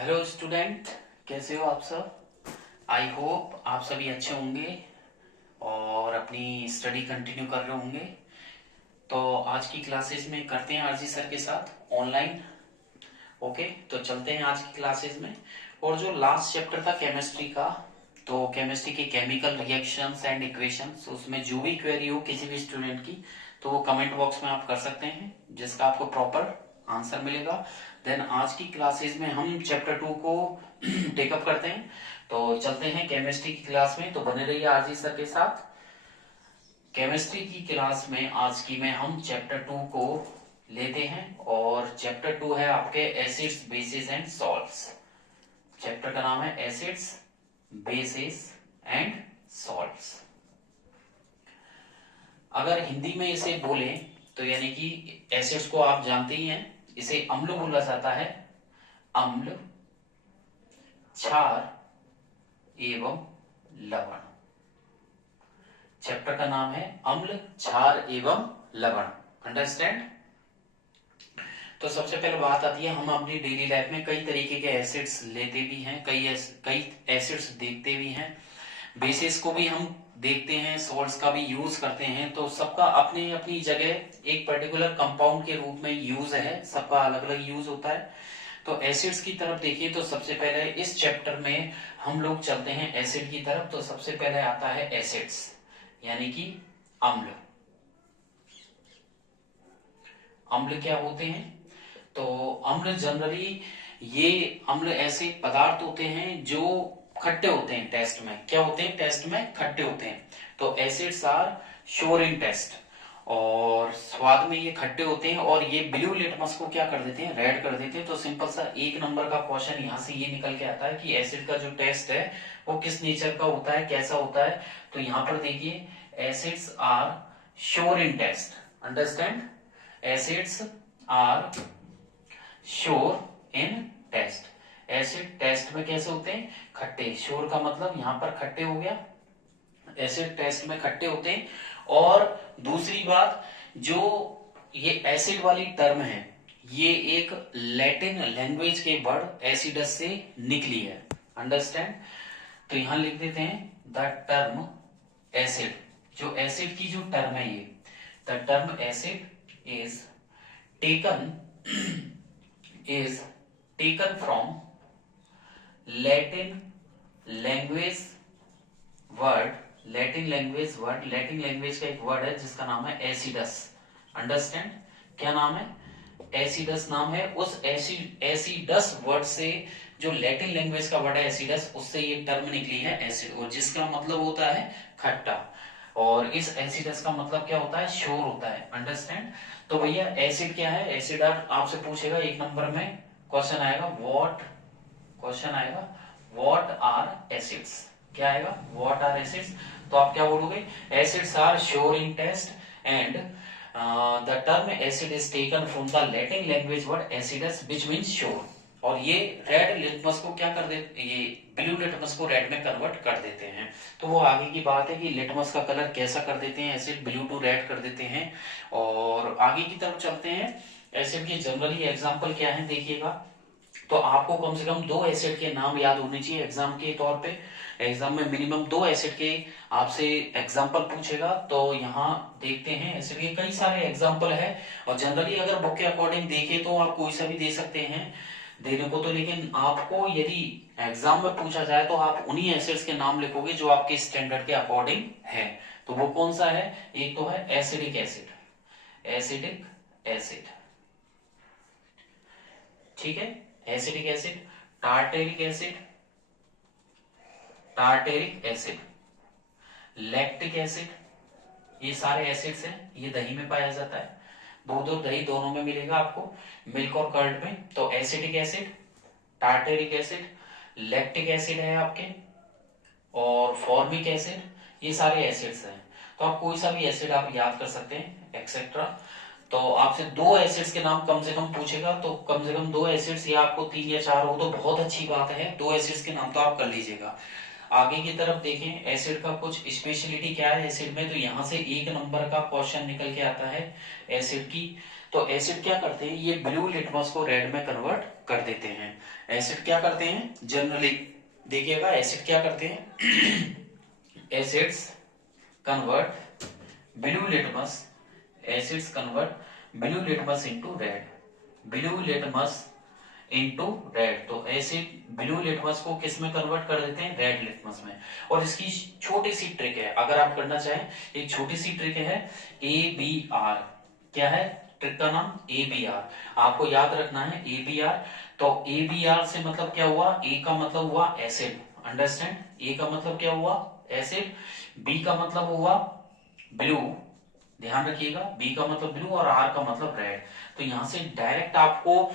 Hello student, कैसे हो आप सब। आई होप आप सभी अच्छे होंगे और अपनी स्टडी कंटिन्यू कर रहे होंगे। तो आज की क्लासेस में करते हैं आरजी सर के साथ ऑनलाइन। ओके, तो चलते हैं आज की क्लासेस में। और जो लास्ट चैप्टर था केमिस्ट्री का, तो केमिस्ट्री के केमिकल रिएक्शंस एंड इक्वेशंस, उसमें जो भी क्वेरी हो किसी भी स्टूडेंट की, तो वो कमेंट बॉक्स में आप कर सकते हैं, जिसका आपको प्रॉपर आंसर मिलेगा। देन आज की क्लासेस में हम चैप्टर 2 को टेकअप करते हैं। तो चलते हैं केमिस्ट्री की क्लास में, तो बने रहिए आरजी सर के साथ। केमिस्ट्री की क्लास में आज की में हम चैप्टर 2 को लेते हैं और चैप्टर 2 है आपके acids bases and salts. Chapter का नाम है एसिड्स बेसिस एंड सॉल्ट्स। अगर हिंदी में इसे बोले तो यानी कि एसिड्स को आप जानते ही हैं, इसे अम्ल बोला जाता है। अम्ल, क्षार एवं लवण। चैप्टर का नाम है अम्ल, क्षार एवं लवण। अंडरस्टैंड। तो सबसे पहले बात आती है, हम अपनी डेली लाइफ में कई तरीके के एसिड्स लेते भी हैं, कई एसिड्स देखते भी हैं, बेसिस को भी हम देखते हैं, सॉल्ट्स का भी यूज करते हैं। तो सबका अपनी अपनी जगह एक पर्टिकुलर कंपाउंड के रूप में यूज है, सबका अलग अलग यूज होता है। तो एसिड्स की तरफ देखिए, तो सबसे पहले इस चैप्टर में हम लोग चलते हैं एसिड की तरफ। तो सबसे पहले आता है एसिड्स यानी कि अम्ल। अम्ल क्या होते हैं? तो अम्ल जनरली, ये अम्ल ऐसे पदार्थ होते हैं जो खट्टे होते हैं। टेस्ट में क्या होते हैं? टेस्ट में खट्टे होते हैं। तो acids are sour in taste, और स्वाद में ये खट्टे होते हैं, और ये ब्लू लिटमस को क्या कर देते हैं? रेड कर देते हैं। तो सिंपल सा एक नंबर का क्वेश्चन यहाँ से ये निकल के आता है कि एसिड का जो टेस्ट है वो किस नेचर का होता है, कैसा होता है। तो यहाँ पर देखिए, acids are sour in taste. Understand. Acids are sour in taste. Acid taste में कैसे होते हैं? खट्टे। श्योर का मतलब यहाँ पर खट्टे हो गया, एसिड टेस्ट में खट्टे होते हैं। और दूसरी बात, जो ये एसिड वाली टर्म है, ये एक लैटिन लैंग्वेज के वर्ड एसिडस से निकली है। अंडरस्टैंड। तो यहां लिख देते हैं द टर्म एसिड। जो एसिड की जो टर्म है ये, the term acid is taken is taken from Latin language word, Latin language का एक वर्ड है जिसका नाम है एसिडस। अंडरस्टैंड। क्या नाम है? एसिडस नाम है। उस एसिडस वर्ड से, जो लैटिन लैंग्वेज का वर्ड है एसिडस, उससे ये टर्म निकली है एसिड, और जिसका मतलब होता है खट्टा। और इस एसिडस का मतलब क्या होता है? श्योर होता है। अंडरस्टैंड। तो भैया एसिड क्या है? एसिड आपसे पूछेगा एक नंबर में क्वेश्चन आएगा, क्वेश्चन आएगा व्हाट आर एसिड्स। क्या आएगा? What are acids. तो आप क्या बोलोगे? Acids are sour in taste and the term acid is taken from the Latin language word acidus which means sour. और ये रेड लिटमस को क्या कर देते, ये ब्लू लिटमस को रेड में कन्वर्ट कर देते हैं। तो वो आगे की बात है कि लिटमस का कलर कैसा कर देते हैं, एसिड ब्लू टू रेड कर देते हैं। और आगे की तरफ चलते हैं। एसिड के जनरली एग्जांपल क्या है देखिएगा। तो आपको कम से कम 2 एसिड के नाम याद होने चाहिए एग्जाम के तौर पे। एग्जाम में मिनिमम 2 एसिड के आपसे एग्जाम्पल पूछेगा। तो यहाँ देखते हैं, एसिड के कई सारे एग्जाम्पल है, और जनरली अगर बुक के अकॉर्डिंग देखें तो आप कोई सा भी दे सकते हैं देने को। तो लेकिन आपको यदि एग्जाम में पूछा जाए तो आप उन्हीं एसिड्स के नाम लिखोगे जो आपके स्टैंडर्ड के अकॉर्डिंग है। तो वो कौन सा है? एक तो है एसिडिक एसिड, एसिडिक एसिड, ठीक है। Acidic acid, tartaric acid, tartaric acid, lactic acid, ये सारे एसिड्स हैं। ये दही में पाया जाता है, दूध और दही दोनों में मिलेगा आपको, मिल्क और कर्ड में। तो acidic acid, tartaric acid, lactic acid है आपके, और फॉर्मिक एसिड, ये सारे एसिड्स हैं। तो आप कोई सा भी एसिड आप याद कर सकते हैं एक्सेट्रा। तो आपसे 2 एसिड्स के नाम कम से कम पूछेगा, तो कम से कम 2 एसिड्स, या आपको 3 या 4 हो तो बहुत अच्छी बात है। 2 एसिड्स के नाम तो आप कर लीजिएगा। आगे की तरफ देखें, एसिड का कुछ स्पेशलिटी क्या है एसिड में। तो यहां से एक नंबर का क्वेश्चन निकल के आता है एसिड की। तो एसिड क्या करते हैं? ये ब्लू लिटमस को रेड में कन्वर्ट कर देते हैं। एसिड क्या करते हैं जनरली, देखिएगा एसिड क्या करते हैं acids convert blue litmus, acids convert blue litmus into red, blue litmus into red. तो एसिड ब्लू लिटमस को किस में कन्वर्ट कर देते हैं, रेड लिटमस में। और इसकी छोटी सी ट्रिक है, अगर आप करना चाहें, एक छोटी सी ट्रिक है ABR। क्या है ट्रिक का नाम, ABR। आपको याद रखना है ABR। तो ABR से मतलब क्या हुआ, A का मतलब हुआ एसिड, अंडरस्टैंड, A का मतलब क्या हुआ एसिड, B का मतलब हुआ ब्लू, ध्यान रखिएगा, B का मतलब ब्लू और R का मतलब रेड। तो यहां से डायरेक्ट आपको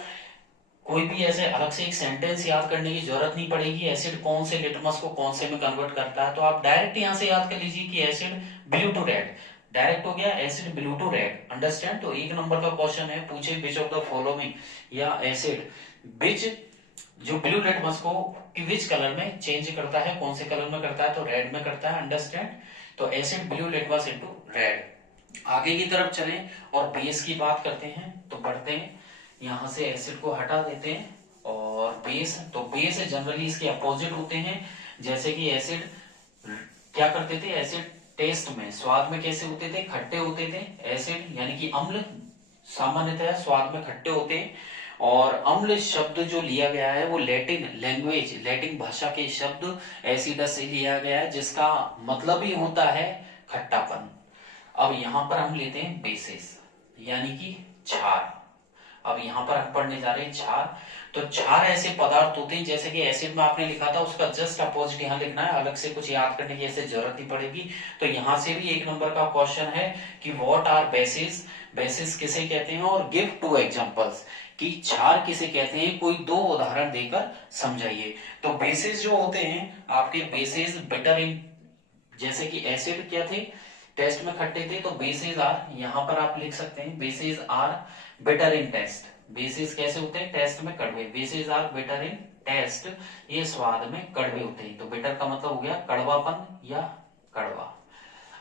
कोई भी ऐसे अलग से एक सेंटेंस याद करने की जरूरत नहीं पड़ेगी, एसिड कौन से लिटमस को कौन से में कन्वर्ट करता है। तो आप डायरेक्ट यहां से याद कर लीजिए कि acid blue to red, direct हो गया acid blue to red, understand. तो एक नंबर का क्वेश्चन है, पूछे विच ऑफ द फॉलोइंग, या एसिड विच, जो ब्लू लिटमस को विच कलर में चेंज करता है, कौन से कलर में करता है, तो रेड में करता है, अंडरस्टैंड। तो acid blue litmus into red. आगे की तरफ चलें और बेस की बात करते हैं, तो बढ़ते हैं, यहां से एसिड को हटा देते हैं और बेस, तो बेस जनरली इसके अपोजिट होते हैं। जैसे कि एसिड क्या करते थे, एसिड टेस्ट में, स्वाद में कैसे होते थे, खट्टे होते थे। एसिड यानी कि अम्ल सामान्यतः स्वाद में खट्टे होते हैं। और अम्ल शब्द जो लिया गया है वो लैटिन लैंग्वेज, लैटिन भाषा के शब्द एसिडस से लिया गया है, जिसका मतलब ही होता है खट्टापन। अब यहां पर हम लेते हैं बेसिस यानी कि क्षार। अब यहां पर हम पढ़ने जा रहे हैं क्षार। तो क्षार ऐसे पदार्थ होते हैं, जैसे कि एसिड में आपने लिखा था उसका जस्ट अपोजिट यहां लिखना है, अलग से कुछ याद करने की ऐसे जरूरत नहीं पड़ेगी। तो यहां से भी एक नंबर का क्वेश्चन है कि व्हाट आर बेसिस, बेसिस किसे कहते हैं, और गिव 2 एग्जांपल्स, कि क्षार किसे कहते हैं, कोई 2 उदाहरण देकर समझाइए। तो बेसिस जो होते हैं आपके, बेसिस बिटर इन, जैसे कि एसिड क्या थे टेस्ट में खट्टे थे, तो बेसिस आर, यहां पर आप लिख सकते हैं bases are bitter in taste. Bases कैसे होते हैं टेस्ट में कड़वे, bases are bitter in taste, ये स्वाद में कड़वे होते हैं। तो बिटर का मतलब हो गया कड़वापन या कड़वा।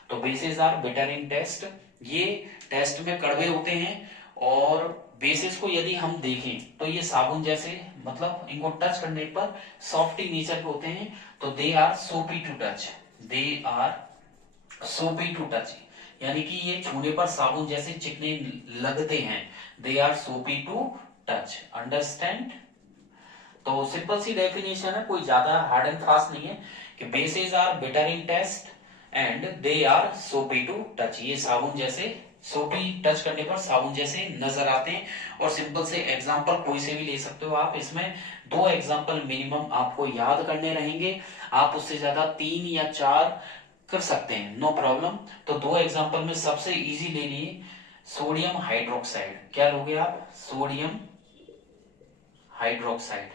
तो bases are bitter in taste, ये टेस्ट में कड़वे होते हैं। और बेसिस को यदि हम देखें तो ये साबुन जैसे, मतलब इनको टच करने पर सॉफ्टी नेचर के होते हैं। तो they are soapy to touch, they are soapy to touch, यानी कि ये छूने पर साबुन जैसे चिकने लगते हैं। They are soapy to touch, understand. तो सिंपल सी डेफिनेशन है, कोई ज्यादा हार्ड एंड फास्ट नहीं है, कि bases are bitter in taste and they are soapy to touch, ये साबुन जैसे, सोपी टच करने पर साबुन जैसे नजर आते हैं। और सिंपल से एग्जांपल कोई से भी ले सकते हो आप, इसमें 2 एग्जांपल मिनिमम आपको याद करने रहेंगे, आप उससे ज्यादा 3 या 4 कर सकते हैं, नो प्रॉब्लम। तो 2 एग्जांपल में सबसे इजी ले लिए, सोडियम हाइड्रोक्साइड, क्या लोगे आप, सोडियम हाइड्रोक्साइड,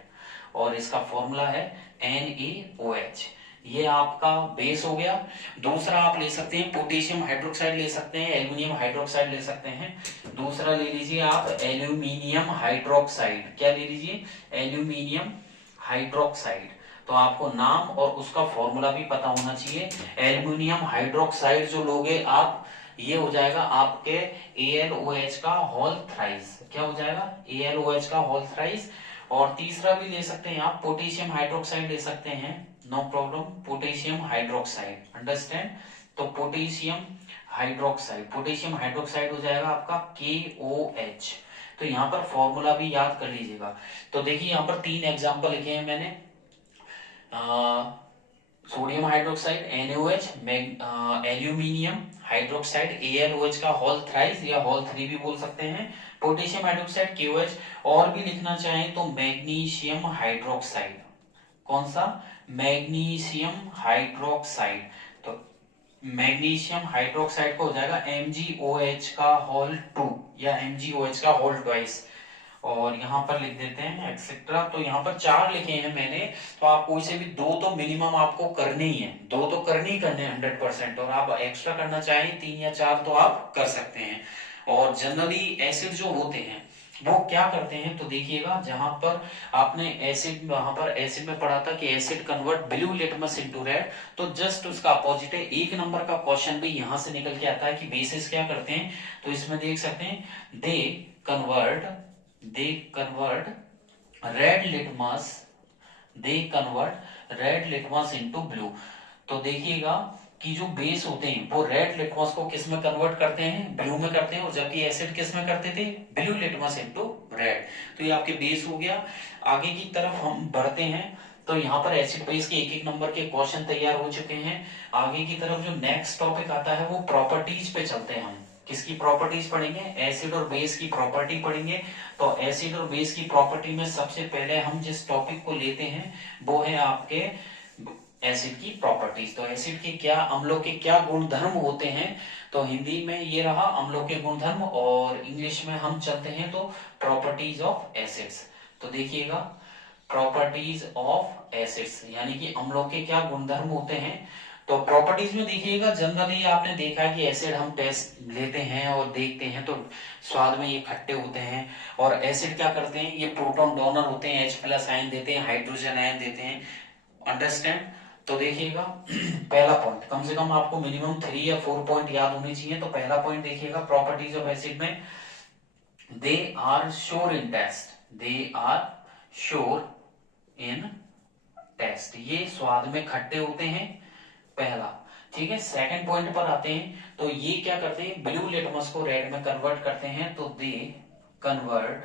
और इसका फॉर्मूला है NaOH, ये आपका बेस हो गया। दूसरा आप ले सकते हैं पोटेशियम हाइड्रोक्साइड ले सकते हैं, एल्यूमिनियम हाइड्रोक्साइड ले सकते हैं। दूसरा ले लीजिए आप एल्यूमिनियम हाइड्रोक्साइड, क्या ले लीजिए, एल्यूमिनियम हाइड्रोक्साइड। तो आपको नाम और उसका फॉर्मूला भी पता होना चाहिए। एल्यूमिनियम हाइड्रोक्साइड जो लोगे आप, ये हो जाएगा आपके AlOH का होल थ्राइस, क्या हो जाएगा, AlOH का होल थ्राइस। और तीसरा भी ले सकते हैं आप, पोटेशियम हाइड्रोक्साइड ले सकते हैं, no problem, potassium hydroxide, understand. तो पोटेशियम हाइड्रोक्साइड, पोटेशियम हाइड्रोक्साइड हो जाएगा आपका KOH। तो यहाँ पर फॉर्मूला भी याद कर लीजिएगा। तो देखिए यहाँ पर 3 एग्जांपल लिखे हैं मैंने, sodium hydroxide NaOH, aluminium hydroxide AlOH का होल थ्राइस या होल 3 भी बोल सकते हैं, पोटेशियम हाइड्रोक्साइड KOH, और भी लिखना चाहें तो मैग्नीशियम हाइड्रोक्साइड, कौन सा, मैग्नीशियम हाइड्रोक्साइड। तो मैग्नीशियम हाइड्रोक्साइड को हो जाएगा MgOH का होल 2 या MgOH का होल ट्वाइस, और यहाँ पर लिख देते हैं एक्सेट्रा। तो यहाँ पर 4 लिखे हैं मैंने, तो आप कोई से भी 2 तो मिनिमम आपको करने ही है, 2 तो करने ही करने 100%, और आप एक्स्ट्रा करना चाहें 3 या 4 तो आप कर सकते हैं। और जनरली एसिड जो होते हैं वो क्या करते हैं, तो देखिएगा जहां पर आपने एसिड, वहां पर एसिड में पढ़ा था कि acid convert blue litmus into red, तो जस्ट उसका अपोजिट है। 1 नंबर का क्वेश्चन भी यहां से निकल के आता है कि बेसिस क्या करते हैं, तो इसमें देख सकते हैं they convert red litmus they convert red litmus into blue. तो देखिएगा कि जो बेस होते हैं वो रेड लिटमस को किस में कन्वर्ट करते हैं, ब्लू में करते हैं, और जबकि एसिड किस में करते थे, ब्लू लिटमस इनटू रेड। तो ये आपके बेस हो गया। आगे की तरफ हम बढ़ते हैं तो यहाँ पर एसिड बेस के एक एक नंबर के क्वेश्चन तैयार हो चुके हैं। आगे की तरफ जो नेक्स्ट टॉपिक आता है वो प्रॉपर्टीज पे चलते हैं। हम किसकी प्रॉपर्टीज पढ़ेंगे, एसिड और बेस की प्रॉपर्टी पढ़ेंगे। तो एसिड और बेस की प्रॉपर्टी में सबसे पहले हम जिस टॉपिक को लेते हैं वो है आपके एसिड की प्रॉपर्टीज। तो एसिड के क्या, अम्लों के क्या गुणधर्म होते हैं। तो हिंदी में ये रहा अम्लों के गुणधर्म, और इंग्लिश में हम चलते हैं तो प्रॉपर्टीज ऑफ एसिड्स। तो देखिएगा प्रॉपर्टीज ऑफ एसिड्स यानी कि अम्लों के क्या गुणधर्म होते हैं। तो प्रॉपर्टीज में देखिएगा जनरली आपने देखा है कि एसिड हम टेस्ट लेते हैं और देखते हैं तो स्वाद में ये खट्टे होते हैं, और एसिड क्या करते हैं, ये प्रोटॉन डोनर होते हैं, H+ आयन देते हैं, हाइड्रोजन आयन देते हैं। अंडरस्टैंड। तो देखिएगा पहला पॉइंट, कम से कम आपको मिनिमम 3 या 4 पॉइंट याद होने चाहिए। तो पहला पॉइंट देखिएगा प्रॉपर्टीज ऑफ एसिड में, they are sour in taste, they are sour in taste, ये स्वाद में खट्टे होते हैं, पहला। ठीक है, सेकंड पॉइंट पर आते हैं तो ये क्या करते हैं, ब्लू लिटमस को रेड में कन्वर्ट करते हैं। तो they convert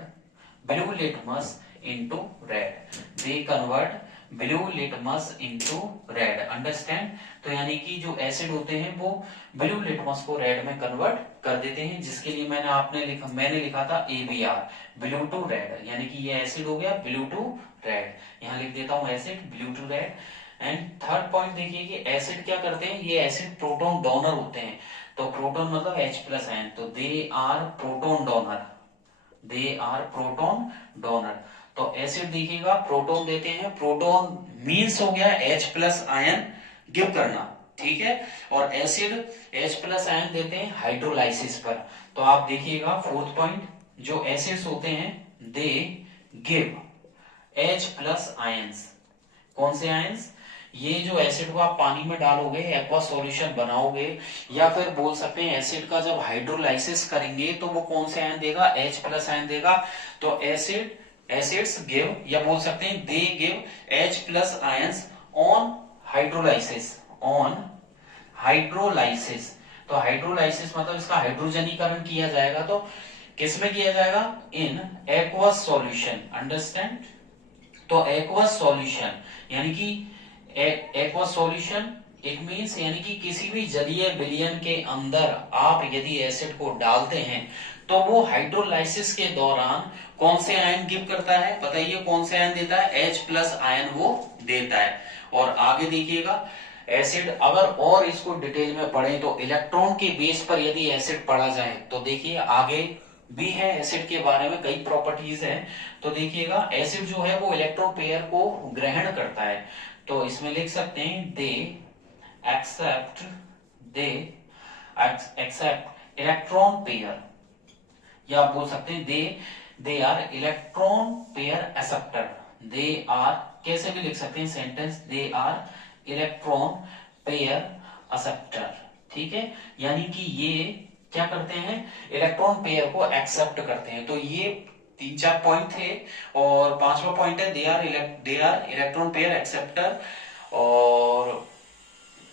blue litmus into red, they convert blue litmus into red. Understand. तो यानी कि जो एसिड होते हैं वो ब्लू लिटमस को रेड में कन्वर्ट कर देते हैं, जिसके लिए मैंने लिखा था ABR, ब्लू टू रेड, यानी कि ये एसिड हो गया ब्लू टू रेड। यहां लिख देता हूं acid blue to red. And third point देखिए कि एसिड क्या करते हैं, ये एसिड प्रोटॉन डोनर होते हैं। तो प्रोटॉन मतलब H+ आयन, तो they are proton donor, they are proton donor. तो एसिड देखिएगा प्रोटॉन देते हैं, प्रोटॉन मींस हो गया H+ आयन गिव करना। ठीक है, और एसिड H+ आयन देते हैं हाइड्रोलाइसिस पर। तो आप देखिएगा फोर्थ पॉइंट, जो एसिड्स होते हैं दे गिव H+ आयंस। कौन से आयंस, ये जो एसिड को आप पानी में डालोगे, एक्वा सॉल्यूशन बनाओगे, या फिर बोल सकते हैं एसिड का जब हाइड्रोलाइसिस करेंगे तो वो कौन से आयन देगा, H+ आयन देगा। तो एसिड्स गिव, या बोल सकते हैं they give H+ ions on hydrolysis, on hydrolysis. तो हाइड्रोलाइसिस मतलब इसका हाइड्रोजनीकरण किया जाएगा। तो किसमें किया जाएगा, इन एक्वस सॉल्यूशन। अंडरस्टैंड। तो एक्वस सॉल्यूशन यानी कि एक्वस सॉल्यूशन इट मींस यानी कि किसी भी जलीय विलयन के अंदर आप यदि एसिड को डालते हैं तो वो हाइड्रोलाइसिस के दौरान कौन से आयन गिव करता है, बताइए कौन से आयन देता है, H+ आयन वो देता है। और आगे देखिएगा एसिड, अगर और इसको डिटेल में पढ़ें तो इलेक्ट्रॉन के बेस पर यदि एसिड पढ़ा जाए तो देखिए आगे भी है एसिड के बारे में कई प्रॉपर्टीज हैं। तो देखिएगा एसिड जो है वो इलेक्ट्रॉन पेयर को ग्रहण करता है। तो इसमें लिख सकते हैं दे एक्सेप्ट इलेक्ट्रॉन पेयर, या आप बोल सकते हैं they are electron pair acceptor. They are कैसे भी लिख सकते हैं sentence, they are electron pair acceptor. ठीक है, यानी कि ये क्या करते हैं, इलेक्ट्रॉन पेयर को एक्सेप्ट करते हैं। तो ये 3-4 पॉइंट थे, और 5वां पॉइंट है they are electron pair acceptor. और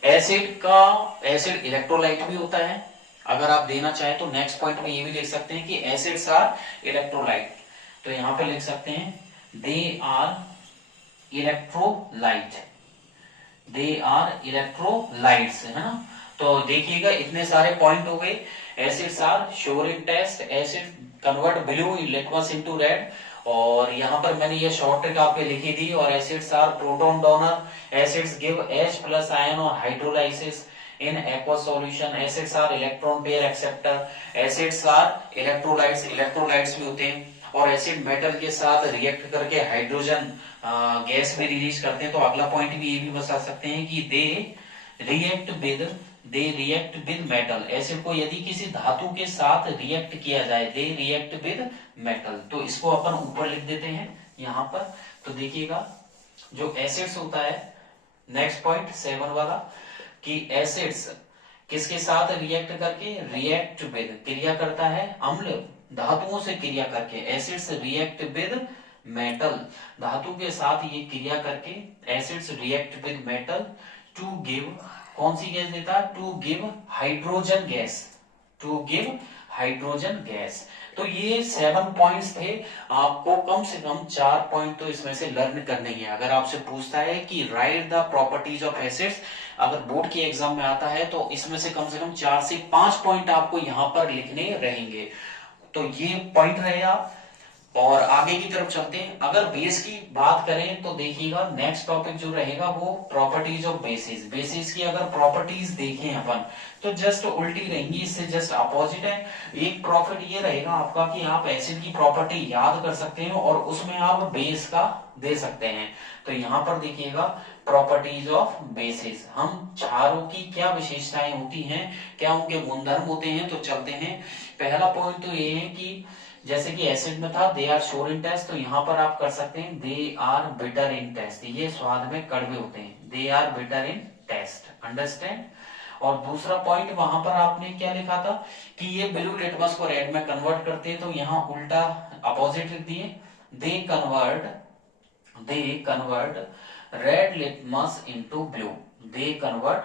एसिड इलेक्ट्रोलाइट भी होता है, अगर आप देना चाहें तो नेक्स्ट पॉइंट में ये भी लिख सकते हैं कि एसिड्स आर इलेक्ट्रोलाइट। तो यहां पे लिख सकते हैं they are electrolyte, they are electrolytes, है ना। तो देखिएगा इतने सारे पॉइंट हो गए। Acids are sour in taste, acid convert blue litmus into red, और यहां पर मैंने ये शॉर्ट ट्रिक आपके लिखी थी। और acids are proton donor, acids give H+ ion और hydrolysis in aqueous solution, acids are electron pair acceptor, acids are electrolytes, electrolytes भी होते हैं, और एसिड मेटल के साथ रिएक्ट करके हाइड्रोजन गैस भी रिलीज करते हैं। तो अगला पॉइंट भी ये भी बता सकते हैं कि they react with metal, acid को यदि किसी धातु के साथ रिएक्ट किया जाए, दे रिएक्ट विद मेटल। तो इसको अपन ऊपर लिख देते हैं यहां पर। तो देखिएगा जो एसिड्स होता है, नेक्स्ट पॉइंट 7 वाला, कि एसिड्स किसके साथ रिएक्ट करके, रिएक्ट विद क्रिया करता है, अम्ल धातुओं से क्रिया करके, एसिड्स रिएक्ट विद मेटल, धातु के साथ ये क्रिया करके acids react with metal to give, कौन सी गैस देता है? To give hydrogen gas, to give hydrogen gas. तो ये 7 पॉइंट्स थे, आपको कम से कम 4 पॉइंट तो इसमें से लर्न करने ही है। अगर आपसे पूछता है कि right the properties of acids, अगर बोर्ड के एग्जाम में आता है तो इसमें से कम 4 से 5 पॉइंट आपको यहां पर लिखने रहेंगे। तो ये पॉइंट रहेगा। और आगे की तरफ चलते हैं। अगर बेस की बात करें तो देखिएगा नेक्स्ट टॉपिक जो रहेगा वो प्रॉपर्टीज ऑफ बेसिस। बेसिस की अगर प्रॉपर्टीज देखें अपन तो जस्ट उल्टी रहेंगी, इससे जस्ट अपोजिट है। एक प्रॉफिट ये रहेगा आपका कि आप एसिड की प्रॉपर्टी याद कर सकते हैं और उसमें आप बेस का दे सकते हैं। तो यहां पर देखिएगा प्रॉपर्टीज ऑफ बेसिस, हम क्षारों की क्या विशेषताएं होती हैं, क्या उनके गुणधर्म होते हैं। तो चलते हैं। पहला पॉइंट तो ये है कि जैसे कि एसिड में था they are sour in taste, तो यहां पर आप कर सकते हैं they are bitter in taste, ये स्वाद में कड़वे होते हैं, they are bitter in taste, understand. और दूसरा पॉइंट वहां पर आपने क्या लिखा था कि ये ब्लू लिटमस को रेड में कन्वर्ट करते हैं, तो यहां उल्टा अपोजिट लिख दिए, they convert red litmus into blue, they convert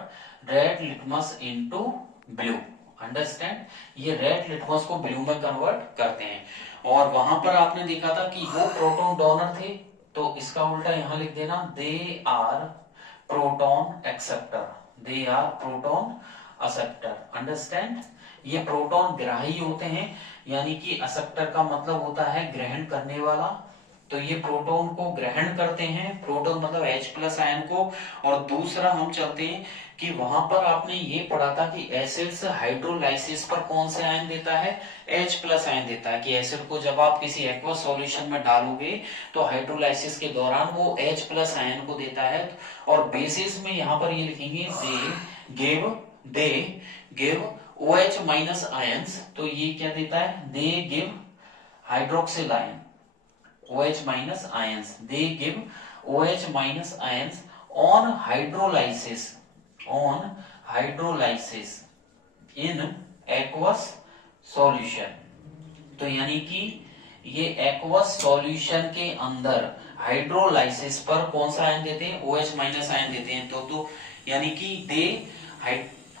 red litmus into blue, understand. ये रेड लिटमस को ब्लू में कन्वर्ट करते हैं। और वहां पर आपने देखा था कि वो प्रोटॉन डोनर थे, तो इसका उल्टा यहां लिख देना they are proton acceptor, they are proton acceptor, understand. ये प्रोटॉन ग्राही होते हैं, यानी कि एक्सेप्टर का मतलब होता है ग्रहण करने वाला। तो ये प्रोटॉन को ग्रहण करते हैं, प्रोटॉन मतलब H प्लस आयन को। और दूसरा हम चलते हैं कि वहां पर आपने ये पढ़ा था कि एसिड्स हाइड्रोलाइसिस पर कौन से आयन देता है? H प्लस आयन देता है। कि एसिड को जब आप किसी एक्वस सॉल्यूशन में डालोगे तो हाइड्रोलाइसिस के दौरान वो H प्लस आयन को देता है। और बेसिस में यहां पर ये लिखेंगे they give OH minus ions, तो ये क्या देता है? They give hydroxyl ion, OH minus ions, they give OH minus ions on hydrolysis in aqueous solution। तो यानी कि ये aqueous solution के अंदर हाइड्रोलाइसिस पर कौन सा आयन देते हैं? OH माइनस आयन देते हैं। तो यानी कि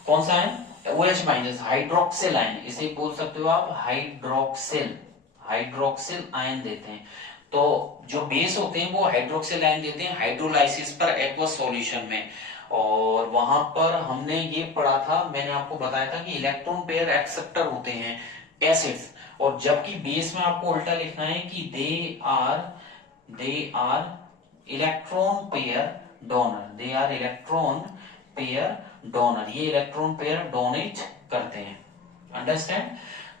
कौन सा ion? OH minus hydroxyl ion, इसे बोल सकते हो आप हाइड्रोक्सिल आयन देते हैं। तो जो बेस होते हैं वो हाइड्रोक्सिल आयन देते हैं हाइड्रोलाइसिस पर एक्वस सॉल्यूशन में। और वहां पर हमने ये पढ़ा था, मैंने आपको बताया था कि इलेक्ट्रॉन पेयर एक्सेप्टर होते हैं एसिड्स, और जबकि बेस में आपको उल्टा लिखना है कि they are electron pair donor, they are electron pair donor, ये इलेक्ट्रॉन पेयर डोनेट करते हैं, अंडरस्टैंड।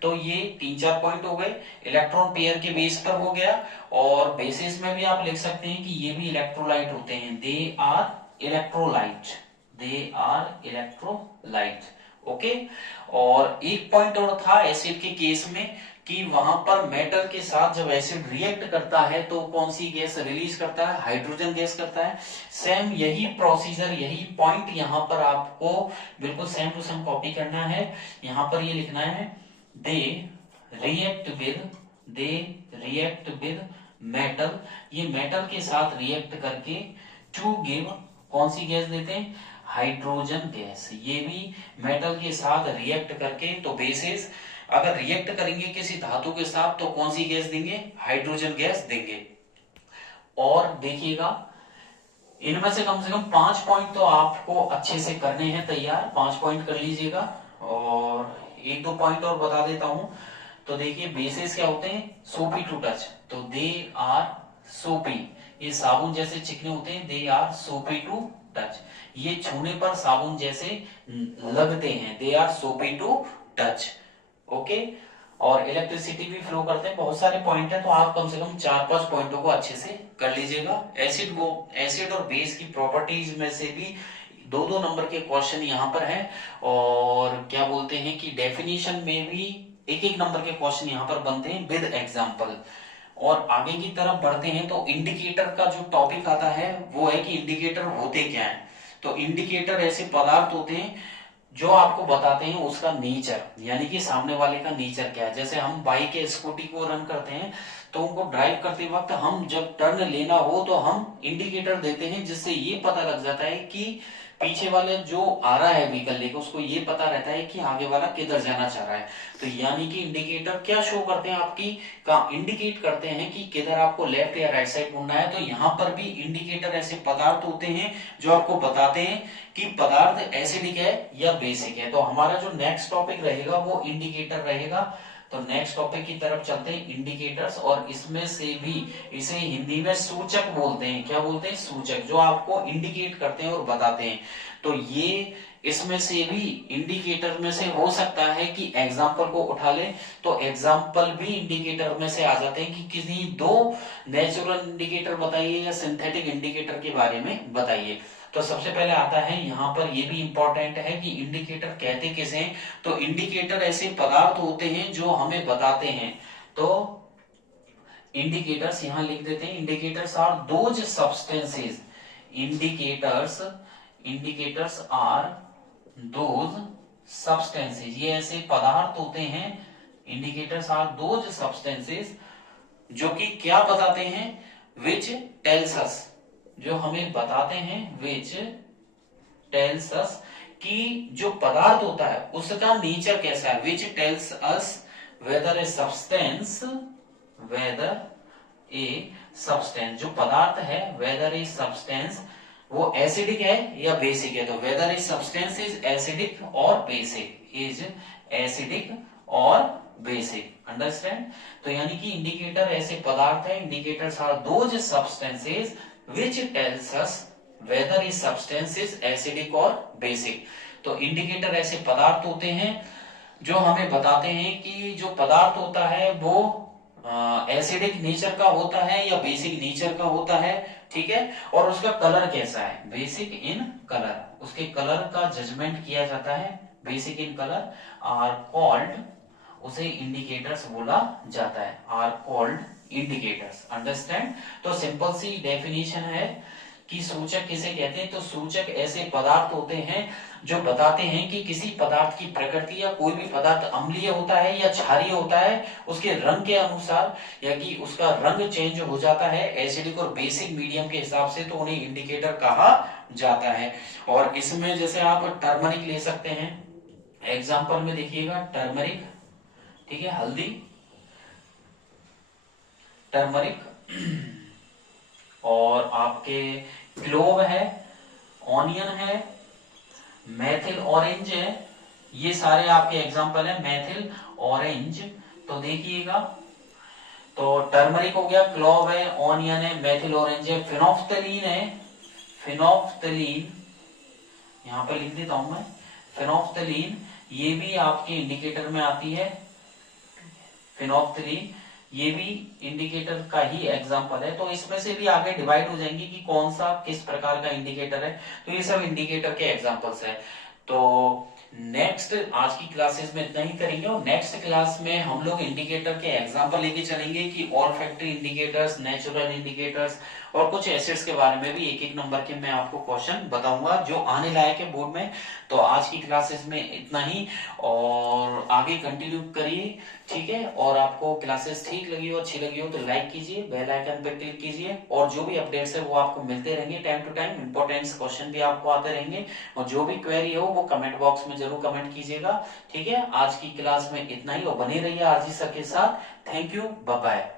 तो ये 3-4 पॉइंट हो गए, इलेक्ट्रॉन पेयर के बेस पर हो गया। और बेसिस में भी आप लिख सकते हैं कि ये भी इलेक्ट्रोलाइट होते हैं, दे आर इलेक्ट्रोलाइट, ओके। और एक पॉइंट और था एसिड के केस में कि वहां पर मेटल के साथ जब एसिड रिएक्ट करता है तो कौन सी गैस रिलीज करता है? हाइड्रोजन गैस करता है। सेम यही प्रोसीजर, यही पॉइंट यहां पर आपको बिल्कुल सेम टू सेम कॉपी करना है। यहां पर ये लिखना है दे रिएक्ट विद मेटल, ये मेटल के साथ रिएक्ट करके टू गिव कौन सी गैस देते हैं? Hydrogen gas. ये भी मेटल के साथ रिएक्ट करके, तो बेसिस अगर रिएक्ट करेंगे किसी धातु के साथ तो कौन सी गैस देंगे? हाइड्रोजन गैस देंगे। और देखिएगा इनमें से कम 5 पॉइंट तो आपको अच्छे से करने हैं तैयार, 5 पॉइंट कर लीजिएगा। और 1-2 पॉइंट और बता देता हूं। तो देखिए बेसिस क्या होते हैं? सोपी टू टच, तो दे आर सोपी, ये साबुन जैसे चिकने होते हैं, they are soapy to touch, ये छूने पर साबुन जैसे लगते हैं, they are soapy to touch, okay. और इलेक्ट्रिसिटी भी फ्लो करते हैं। बहुत सारे पॉइंट है, तो आप कम से कम 4-5 पॉइंटों को अच्छे से कर लीजिएगा। एसिड और बेस की प्रॉपर्टीज में से भी 2-2 नंबर के क्वेश्चन यहाँ पर है। और क्या बोलते हैं कि डेफिनेशन में भी 1-1 नंबर के क्वेश्चन यहाँ पर बनते हैं विद एग्जाम्पल। और आगे की तरफ बढ़ते हैं तो इंडिकेटर का जो टॉपिक आता है वो है कि इंडिकेटर होते क्या है। तो इंडिकेटर ऐसे पदार्थ होते हैं जो आपको बताते हैं उसका नेचर, यानी कि सामने वाले का नेचर क्या है। जैसे हम बाइक या स्कूटी को रन करते हैं तो उनको ड्राइव करते वक्त हम जब टर्न लेना हो तो हम इंडिकेटर देते हैं, जिससे ये पता लग जाता है कि पीछे वाले जो आ रहा है व्हीकल लेकर उसको ये पता रहता है कि आगे वाला किधर जाना चाह रहा है। तो यानी कि इंडिकेटर क्या शो करते हैं, आपकी का इंडिकेट करते हैं कि किधर आपको लेफ्ट या राइट साइड मुड़ना है। तो यहाँ पर भी इंडिकेटर ऐसे पदार्थ होते हैं जो आपको बताते हैं कि पदार्थ एसिडिक है या बेसिक है। तो हमारा जो नेक्स्ट टॉपिक रहेगा वो इंडिकेटर रहेगा। तो नेक्स्ट टॉपिक की तरफ चलते हैं, इंडिकेटर्स। और इसमें से भी इसे हिंदी में सूचक बोलते हैं। क्या बोलते हैं? सूचक, जो आपको इंडिकेट करते हैं और बताते हैं। तो ये इसमें से भी इंडिकेटर में से हो सकता है कि एग्जाम्पल को उठा ले तो एग्जाम्पल भी इंडिकेटर में से आ जाते हैं कि किसी दो नेचुरल इंडिकेटर बताइए या सिंथेटिक इंडिकेटर के बारे में बताइए। तो सबसे पहले आता है यहाँ पर, ये भी इंपॉर्टेंट है कि इंडिकेटर कहते किसे हैं। तो इंडिकेटर ऐसे पदार्थ होते हैं जो हमें बताते हैं। तो इंडिकेटर्स यहां लिख देते हैं, indicators are those substances, indicators are those substances, ये ऐसे पदार्थ होते हैं। इंडिकेटर्स आर दोज सब्सटेंसेस जो कि क्या बताते हैं, विच टेल्स अस, जो हमें बताते हैं, विच टेल्स अस, कि जो पदार्थ होता है उसका नेचर कैसा है। Which tells us whether a substance, whether a substance, जो पदार्थ है, वेदर ए सब्सटेंस वो एसिडिक है या बेसिक है। तो whether a substance is acidic और बेसिक, इज एसिडिक और बेसिक, अंडरस्टैंड। तो यानी कि इंडिकेटर ऐसे पदार्थ है, indicators are those substances which tells us whether a substance is acidic और बेसिक। तो इंडिकेटर ऐसे पदार्थ होते हैं जो हमें बताते हैं कि जो पदार्थ होता है वो एसिडिक नेचर का होता है या बेसिक नेचर का होता है, ठीक है। और उसका कलर कैसा है, बेसिक इन कलर, उसके कलर का जजमेंट किया जाता है। Basic in colour are called, उसे इंडिकेटर्स बोला जाता है, आर कॉल्ड इंडिकेटर्स, अंडरस्टैंड। तो सिंपल सी डेफिनेशन है कि सूचक किसे कहते हैं। तो सूचक ऐसे पदार्थ होते हैं जो बताते हैं कि किसी पदार्थ की प्रकृति, या कोई भी पदार्थ अम्लीय होता है या क्षारीय होता है, उसके रंग के अनुसार, या कि उसका रंग चेंज हो जाता है एसिडिक और बेसिक मीडियम के हिसाब से, तो उन्हें इंडिकेटर कहा जाता है। और इसमें जैसे आप टर्मरिक ले सकते हैं, एग्जाम्पल में देखिएगा, टर्मरिक, ठीक है, हल्दी, टर्मरिक, और आपके क्लोव है, ऑनियन है, मेथिल ऑरेंज है, ये सारे आपके एग्जाम्पल है, मेथिल ऑरेंज। तो देखिएगा, तो टर्मरिक हो गया, क्लोव है, ऑनियन है, मेथिल ऑरेंज है, फिनोफ्थलीन है, फिनोफ्थलीन यहां पर लिख देता हूं मैं, फिनोफ्थलीन, ये भी आपके इंडिकेटर में आती है। फिनोफ्थलीन ये भी इंडिकेटर का ही एग्जांपल है। तो इसमें से भी आगे डिवाइड हो जाएंगे कि कौन सा किस प्रकार का इंडिकेटर है। तो ये सब इंडिकेटर के एग्जांपल्स है। तो नेक्स्ट आज की क्लासेस में इतना ही करेंगे, और नेक्स्ट क्लास में हम लोग इंडिकेटर के एग्जांपल लेके चलेंगे कि ऑल्फैक्टरी इंडिकेटर्स, नेचुरल इंडिकेटर्स और कुछ एसिड्स के बारे में भी एक एक नंबर के मैं आपको क्वेश्चन बताऊंगा जो आने लायक है बोर्ड में। तो आज की क्लासेस में इतना ही, और आगे कंटिन्यू करिए, ठीक है। और आपको क्लासेस ठीक लगी हो, अच्छी लगी हो तो लाइक कीजिए, बेल आइकन पर क्लिक कीजिए, और जो भी अपडेट्स है वो आपको मिलते रहेंगे time to time. Important question भी आपको आते रहेंगे, और जो भी क्वेरी हो वो कमेंट बॉक्स में जरूर कमेंट कीजिएगा, ठीक है। आज की क्लास में इतना ही, और बने रहिए आरजी सर के साथ। Thank you, bye bye.